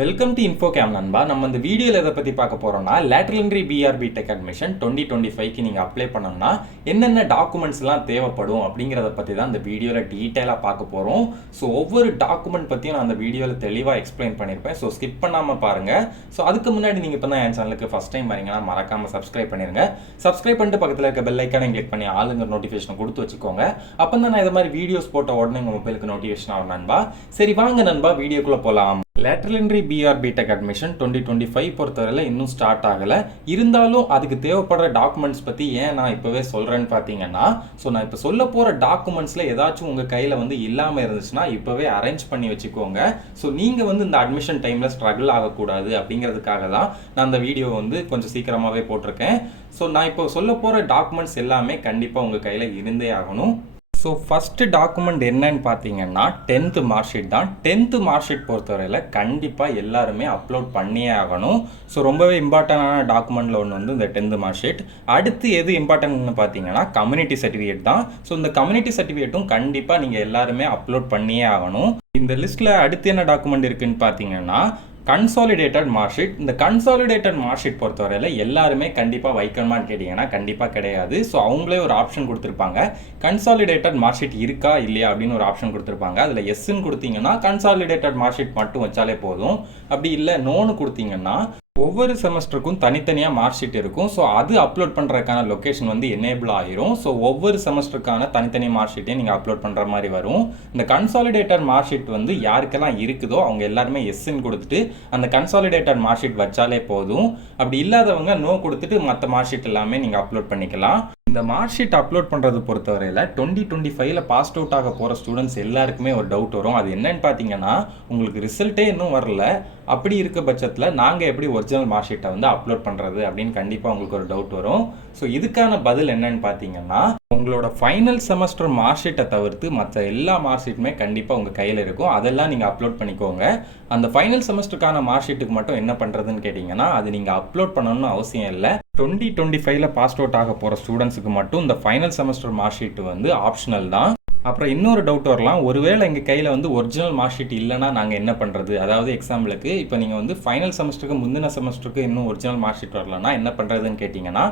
Welcome to இன்ஃபோகேம் நண்பா. நம்ம இந்த வீடியோவில் எதை பற்றி பார்க்க போகிறோம்னா, lateral entry PR BTech admission 2025க்கு நீங்கள் அப்ளை பண்ணணும்னா என்னென்ன டாக்குமெண்ட்ஸ்லாம் தேவைப்படும் அப்படிங்கிறத பற்றி தான் இந்த வீடியோவில் டீட்டெயிலாக பார்க்க போகிறோம். ஸோ ஒவ்வொரு டாக்குமெண்ட் பற்றியும் நான் அந்த வீடியோவில் தெளிவாக எக்ஸ்பிளைன் பண்ணியிருப்பேன். ஸோ ஸ்கிப் பண்ணாமல் பாருங்கள். ஸோ அதுக்கு முன்னாடி நீங்கள் இப்போ தான் என் சேனலுக்கு ஃபஸ்ட் டைம் வரீங்கன்னா மறக்காமல் சப்ஸ்கிரைப் பண்ணிடுங்க. சப்ஸ்கிரைப் பண்ணிட்டு பக்கத்தில் இருக்க பெல் ஐக்கானை கிளிக் பண்ணி ஆளுங்கிற நோட்டிஃபிகேஷன் கொடுத்து வச்சுக்கோங்க. அப்போ தான் நான் இது மாதிரி வீடியோஸ் போட்ட உடனே உங்கள் மொபைலுக்கு நோட்டிஃபிகேஷன் ஆகும் நண்பா. சரி வாங்க நண்பா, வீடியோக்குள்ளே போகலாம். Lateral entry PR BTech admission 2025 பொறுத்தவரையில் இன்னும் ஸ்டார்ட் ஆகலை. இருந்தாலும் அதுக்கு தேவைப்படுற டாக்குமெண்ட்ஸ் பற்றி ஏன் நான் இப்போவே சொல்கிறேன்னு பார்த்தீங்கன்னா, ஸோ நான் இப்போ சொல்ல போகிற டாக்குமெண்ட்ஸில் ஏதாச்சும் உங்கள் கையில் இல்லாமல் இருந்துச்சுன்னா இப்போவே அரேஞ்ச் பண்ணி வச்சுக்கோங்க. ஸோ நீங்கள் இந்த அட்மிஷன் டைமில் ஸ்ட்ரகிள் ஆகக்கூடாது அப்படிங்கிறதுக்காக தான் நான் அந்த வீடியோ கொஞ்சம் சீக்கிரமாகவே போட்டிருக்கேன். ஸோ நான் இப்போ சொல்ல போகிற டாக்குமெண்ட்ஸ் எல்லாமே கண்டிப்பாக உங்கள் கையில் இருந்தே ஆகணும். ஸோ ஃபஸ்ட்டு டாக்குமெண்ட் என்னன்னு பார்த்தீங்கன்னா 10th மார்க் ஷீட் தான். 10th மார்க் ஷீட் பொறுத்தவரையில் கண்டிப்பாக எல்லாருமே அப்லோட் பண்ணியே ஆகணும். ஸோ ரொம்பவே இம்பார்ட்டண்டான டாக்குமெண்ட்டில் ஒன்று இந்த 10th மார்க் ஷீட். அடுத்து எது இம்பார்ட்டன்ட்னு பார்த்தீங்கன்னா கம்யூனிட்டி சர்டிஃபிகேட் தான். ஸோ இந்த கம்யூனிட்டி சர்டிஃபிகேட்டும் கண்டிப்பாக நீங்கள் எல்லாருமே அப்லோட் பண்ணியே ஆகணும். இந்த லிஸ்ட்டில் அடுத்து என்ன டாக்குமெண்ட் இருக்குதுன்னு பார்த்தீங்கன்னா கன்சாலிடேட்டட் மார்க் ஷீட். இந்த கன்சாலிடேட்டட் மார்க் ஷீட் பொறுத்தவரையில் எல்லாருமே கண்டிப்பாக வைக்கணுமான்னு கேட்டிங்கன்னா கண்டிப்பாக கிடையாது. ஸோ அவங்களே ஒரு ஆப்ஷன் கொடுத்துருப்பாங்க, கன்சாலிடேட்டட் மார்க் ஷீட் இருக்கா இல்லையா அப்படின்னு ஒரு ஆப்ஷன் கொடுத்துருப்பாங்க. அதில் எஸ்ன்னு கொடுத்தீங்கன்னா கன்சாலிடேட்டட் மார்க் ஷீட் மட்டும் வச்சாலே போதும். அப்படி இல்லை நோன்னு கொடுத்தீங்கன்னா ஒவ்வொரு செமஸ்டருக்கும் தனித்தனியாக மார்க் ஷீட் இருக்கும். ஸோ அது அப்லோட் பண்ணுறதுக்கான லொக்கேஷன் எனேபிள் ஆகிரும். ஸோ ஒவ்வொரு செமஸ்டருக்கான தனித்தனி மார்க் ஷீட்டையும் நீங்கள் அப்லோட் பண்ணுற மாதிரி வரும். இந்த கன்சாலிடேட்டட் மார்க் ஷீட் யாருக்கெல்லாம் இருக்குதோ அவங்க எல்லாருமே எஸ்ன்னு கொடுத்துட்டு அந்த கன்சாலிடேட்டட் மார்க் ஷீட் வச்சாலே போதும். அப்படி இல்லாதவங்க நோ கொடுத்துட்டு மற்ற மார்க் ஷீட் எல்லாமே நீங்கள் அப்லோட் பண்ணிக்கலாம். இந்த மார்க் ஷீட் அப்லோட் பண்ணுறது பொறுத்தவரையில் 2025ல் பாஸ் அவுட் ஆக போகிற ஸ்டூடெண்ட்ஸ் எல்லாருக்குமே ஒரு டவுட் வரும். அது என்னன்னு பார்த்தீங்கன்னா, உங்களுக்கு ரிசல்ட்டே இன்னும் வரல, அப்படி இருக்க பட்சத்தில் நாங்கள் எப்படி ஒரிஜினல் மார்க் ஷீட்டை அப்லோட் பண்ணுறது அப்படின்னு கண்டிப்பாக உங்களுக்கு ஒரு டவுட் வரும். ஸோ இதுக்கான பதில் என்னன்னு பார்த்தீங்கன்னா, உங்களோட ஃபைனல் செமஸ்டர் மார்க் ஷீட்டை தவிர்த்து மற்ற எல்லா மார்க் ஷீட்டுமே கண்டிப்பாக உங்கள் கையில் இருக்கும். அதெல்லாம் நீங்கள் அப்லோட் பண்ணிக்கோங்க. அந்த ஃபைனல் செமஸ்டருக்கான மார்க் ஷீட்டுக்கு மட்டும் என்ன பண்ணுறதுன்னு கேட்டிங்கன்னா, அது நீங்கள் அப்லோட் பண்ணணும்னு அவசியம் இல்லை. 2025ல் பாஸ் அவுட் ஆக போகிற ஸ்டூடெண்ட்ஸுக்கு மட்டும் இந்த final semester mark sheet optional தான். அப்புறம் இன்னொரு டவுட் வரலாம், ஒருவேளை எங்கள் கையில் ஒரிஜினல் மார்க் ஷீட் இல்லைனா நாங்கள் என்ன பண்ணுறது? அதாவது எக்ஸாம்பிளுக்கு இப்போ நீங்கள் ஃபைனல் செமஸ்டருக்கு முந்தின செமஸ்டருக்கு இன்னும் ஒரிஜினல் மார்க் ஷீட் வரலன்னா என்ன பண்ணுறதுன்னு கேட்டிங்கன்னா,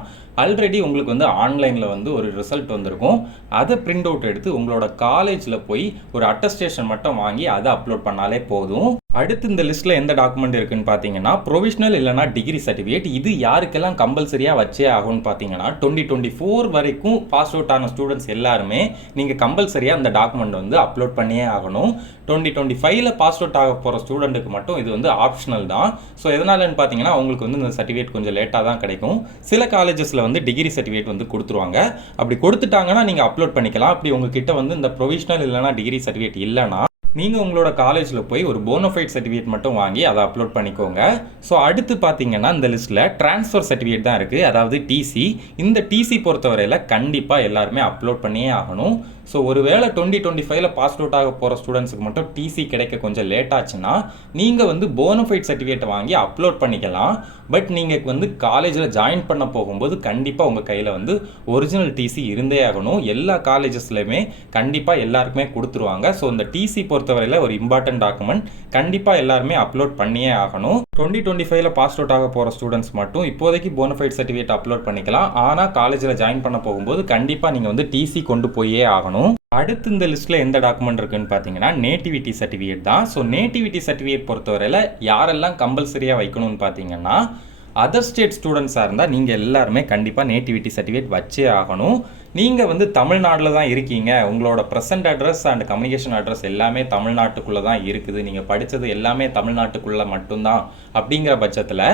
ஆல்ரெடி உங்களுக்கு ஆன்லைனில் ஒரு ரிசல்ட் வந்திருக்கும். அதை பிரிண்ட் அவுட் எடுத்து உங்களோட காலேஜில் போய் ஒரு அட்டஸ்டேஷன் மட்டும் வாங்கி அதை அப்லோட் பண்ணாலே போதும். அடுத்து இந்த லிஸ்ட்டில் எந்த டாக்குமெண்ட் இருக்குன்னு பார்த்தீங்கன்னா ப்ரொவிஷனல் இல்லைனா டிகிரி சர்டிஃபிகேட். இது யாருக்கெல்லாம் கம்பல்சரியாக வச்சே ஆகும்னு பார்த்தீங்கன்னா 2024 வரைக்கும் பாஸ் அவுட் ஆன ஸ்டூடெண்ட்ஸ் எல்லாருமே நீங்கள் கம்பல்சரியாக அந்த டாக்குமெண்ட் அப்லோட் பண்ணியே ஆகணும். 2025ல் பாஸ் அவுட் ஆக போகிற ஸ்டூடெண்ட்டுக்கு மட்டும் இது ஆப்ஷனல் தான். ஸோ எதனாலன்னு பார்த்தீங்கன்னா அவங்களுக்கு இந்த சர்டிஃபிகேட் கொஞ்சம் லேட்டாக தான் கிடைக்கும். சில காலேஜஸில் டிகிரி சர்டிஃபிகேட் கொடுத்துருவாங்க. அப்படி கொடுத்துட்டாங்கன்னா நீங்கள் அப்லோட் பண்ணிக்கலாம். அப்படி உங்ககிட்ட இந்த ப்ரொவிஷனல் இல்லைனா டிகிரி சர்டிஃபிகேட் இல்லைனா நீங்கள் உங்களோட காலேஜில் போய் ஒரு போனோஃபைட் சர்டிஃபிகேட் மட்டும் வாங்கி அதை அப்லோட் பண்ணிக்கோங்க. ஸோ அடுத்து பார்த்தீங்கன்னா இந்த லிஸ்ட்டில் ட்ரான்ஸ்ஃபர் சர்டிஃபிகேட் தான் இருக்குது, அதாவது டிசி. இந்த டிசி பொறுத்தவரையில் கண்டிப்பாக எல்லாருமே அப்லோட் பண்ணியே ஆகணும். ஸோ ஒருவேளை 2025ல் பாஸ் அவுட் ஆக போகிற ஸ்டூடெண்ட்ஸுக்கு மட்டும் டிசி கிடைக்க கொஞ்சம் லேட் ஆச்சுன்னா நீங்கள் போனோஃபைட் சர்டிஃபிகேட்டை வாங்கி அப்லோட் பண்ணிக்கலாம். பட் நீங்கள் காலேஜில் ஜாயின் பண்ண போகும்போது கண்டிப்பாக உங்கள் கையில் ஒரிஜினல் டிசி இருந்தே ஆகணும். எல்லா காலேஜஸ்லையுமே கண்டிப்பாக எல்லாருக்குமே கொடுத்துருவாங்க. ஸோ இந்த டிசி பொறுத்தவரையில் ஒரு இம்பார்ட்டன்ட் டாக்குமெண்ட், கண்டிப்பாக எல்லாருமே அப்லோட் பண்ணியே ஆகணும். 2025ல் பாஸ் அவுட் ஆக போகிற ஸ்டூடெண்ட்ஸ் மட்டும் இப்போதைக்கு போனோஃபைட் சர்டிஃபிகேட் அப்லோட் பண்ணிக்கலாம். ஆனால் காலேஜில் ஜாயின் பண்ண போகும்போது கண்டிப்பாக நீங்கள் டிசி கொண்டு போயே ஆகணும். அடுத்து இந்த லிஸ்ட்டில் எந்த டாக்குமெண்ட் இருக்குன்னு பார்த்தீங்கன்னா நேட்டிவிட்டி சர்டிஃபிகேட் தான். ஸோ நேட்டிவிட்டி சர்டிஃபிகேட் பொறுத்தவரையில் யாரெல்லாம் கம்பல்சரியாக வைக்கணும்னு பார்த்தீங்கன்னா, அதர் ஸ்டேட் ஸ்டூடெண்ட்ஸாக இருந்தால் நீங்கள் எல்லாருமே கண்டிப்பாக நேட்டிவிட்டி சர்டிஃபிகேட் வச்சே ஆகணும். நீங்கள் தமிழ்நாட்டில் தான் இருக்கீங்க, உங்களோட present address and communication address எல்லாமே தமிழ்நாட்டுக்குள்ளே தான் இருக்குது, நீங்கள் படித்தது எல்லாமே தமிழ்நாட்டுக்குள்ளே மட்டும்தான் அப்படிங்கிற பட்சத்தில்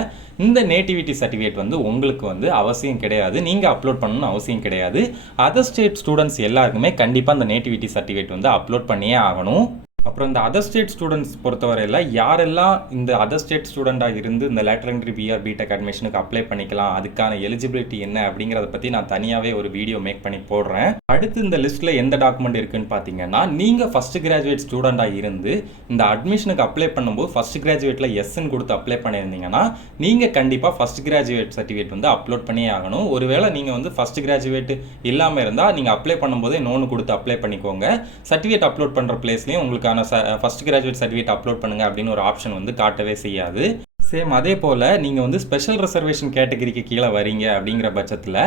இந்த நேட்டிவிட்டி சர்டிஃபிகேட் உங்களுக்கு அவசியம் கிடையாது, நீங்கள் அப்லோட் பண்ணணும்னு அவசியம் கிடையாது. அதர் ஸ்டேட் ஸ்டூடெண்ட்ஸ் எல்லாருக்குமே கண்டிப்பாக இந்த நேட்டிவிட்டி சர்டிஃபிகேட் அப்லோட் பண்ணியே ஆகணும். அப்புறம் இந்த அதர் ஸ்டேட் ஸ்டூடெண்ட்ஸ் பொறுத்தவரையில் யாரெல்லாம் இந்த அதர் ஸ்டேட் ஸ்டூடெண்ட்டாக இருந்து இந்த லேட்டரல் என்ட்ரி பிஆர் பிடெக் அட்மிஷனுக்கு அப்ளை பண்ணிக்கலாம், அதுக்கான எலிஜிபிலிட்டி என்ன அப்படிங்கிறத பற்றி நான் தனியாகவே ஒரு வீடியோ மேக் பண்ணி போடுறேன். அடுத்து இந்த லிஸ்ட்டில் எந்த டாக்குமெண்ட் இருக்குன்னு பார்த்தீங்கன்னா, நீங்கள் ஃபஸ்ட் கிராஜுவேட் ஸ்டூடெண்ட்டாக இருந்து இந்த அட்மிஷனுக்கு அப்ளை பண்ணும்போது ஃபஸ்ட் கிராஜுவேட்டில் எஸ்ன்னு கொடுத்து அப்ளை பண்ணியிருந்தீங்கன்னா நீங்கள் கண்டிப்பாக ஃபஸ்ட் கிராஜுவேட் சர்டிஃபிகேட் அப்லோட் பண்ணியே ஆகணும். ஒருவேளை நீங்கள் ஃபஸ்ட் கிராஜுவேட் இல்லாமல் இருந்தால் நீங்கள் அப்ளை பண்ணும்போதே நோன்னு கொடுத்து அப்ளை பண்ணிக்கோங்க. சர்டிஃபிகேட் அப்லோட் பண்ணுற பிளேஸ்லேயும் உங்களுக்கு அதுக்கான ஃபர்ஸ்ட் கிராஜுவேட் சர்டிஃபிகேட் அப்லோட் பண்ணுங்கள் அப்படின்னு ஒரு ஆப்ஷன் வந்து காட்டவே செய்யாது. சேம் அதே போல் நீங்கள் வந்து ஸ்பெஷல் ரிசர்வேஷன் கேட்டகரிக்கு கீழே வரீங்க அப்படிங்கிற பட்சத்தில்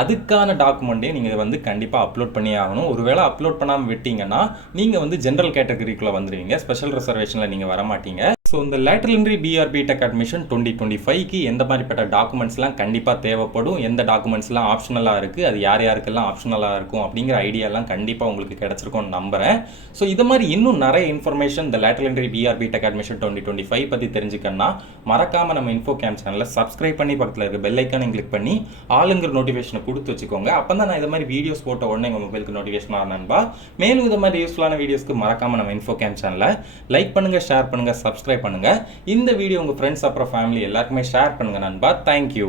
அதுக்கான டாக்குமெண்ட்டையும் நீங்கள் வந்து கண்டிப்பாக அப்லோட் பண்ணி ஆகணும். ஒருவேளை அப்லோட் பண்ணாமல் விட்டீங்கன்னா நீங்கள் வந்து ஜென்ரல் கேட்டகரிக்குள்ளே வந்துடுவீங்க, ஸ்பெஷல் ரிசர்வேஷனில் நீங்கள் வரமாட்டீங்க. ஸோ இந்த lateral entry PRP tech admission 2025க்கு எந்த மாதிரிப்பட்ட டாக்குமெண்ட்ஸ்லாம் கண்டிப்பாக தேவைப்படும், எந்த டாக்குமெண்ட்ஸ்லாம் ஆப்ஷனலாக இருக்குது, அது யார் யாருக்கெல்லாம் ஆப்ஷனலாக இருக்கும் அப்படிங்கிற ஐடியாலாம் கண்டிப்பாக உங்களுக்கு கிடச்சிருக்கும்னு நம்புகிறேன். ஸோ இது மாதிரி இன்னும் நிறைய இன்ஃபர்மேஷன் இந்த lateral entry PRP tech admission 2025 பற்றி தெரிஞ்சுக்கணும்னா மறக்காமல் நம்ம இன்ஃபோ கேம் சேனலை சப்ஸ்கிரைப் பண்ணி பக்கத்தில் இருக்க பெல் ஐக்கானை கிளிக் பண்ணி ஆளுங்கிற நோட்டிஃபிகேஷனை கொடுத்து வச்சுக்கோங்க. அப்போ தான் நான் இது மாதிரி வீடியோஸ் போட்ட உடனே உங்கள் மொபைலுக்கு நோட்டிஃபிகேஷன் ஆனன்பா. மேலும் இது மாதிரி யூஸ்ஃபுல்லான வீடியோஸ்க்கு மறக்காமல் நம்ம இன்ஃபோ கேம் சேனலை லைக் பண்ணுங்கள், ஷேர் பண்ணுங்கள், சப்ஸ்கிரைப் பண்ணுங்க. இந்த வீடியோ உங்க ஃப்ரெண்ட்ஸ் அப்புறம் ஃபேமிலி எல்லாருக்குமே ஷேர் பண்ணுங்க நண்பா. தேங்க்யூ.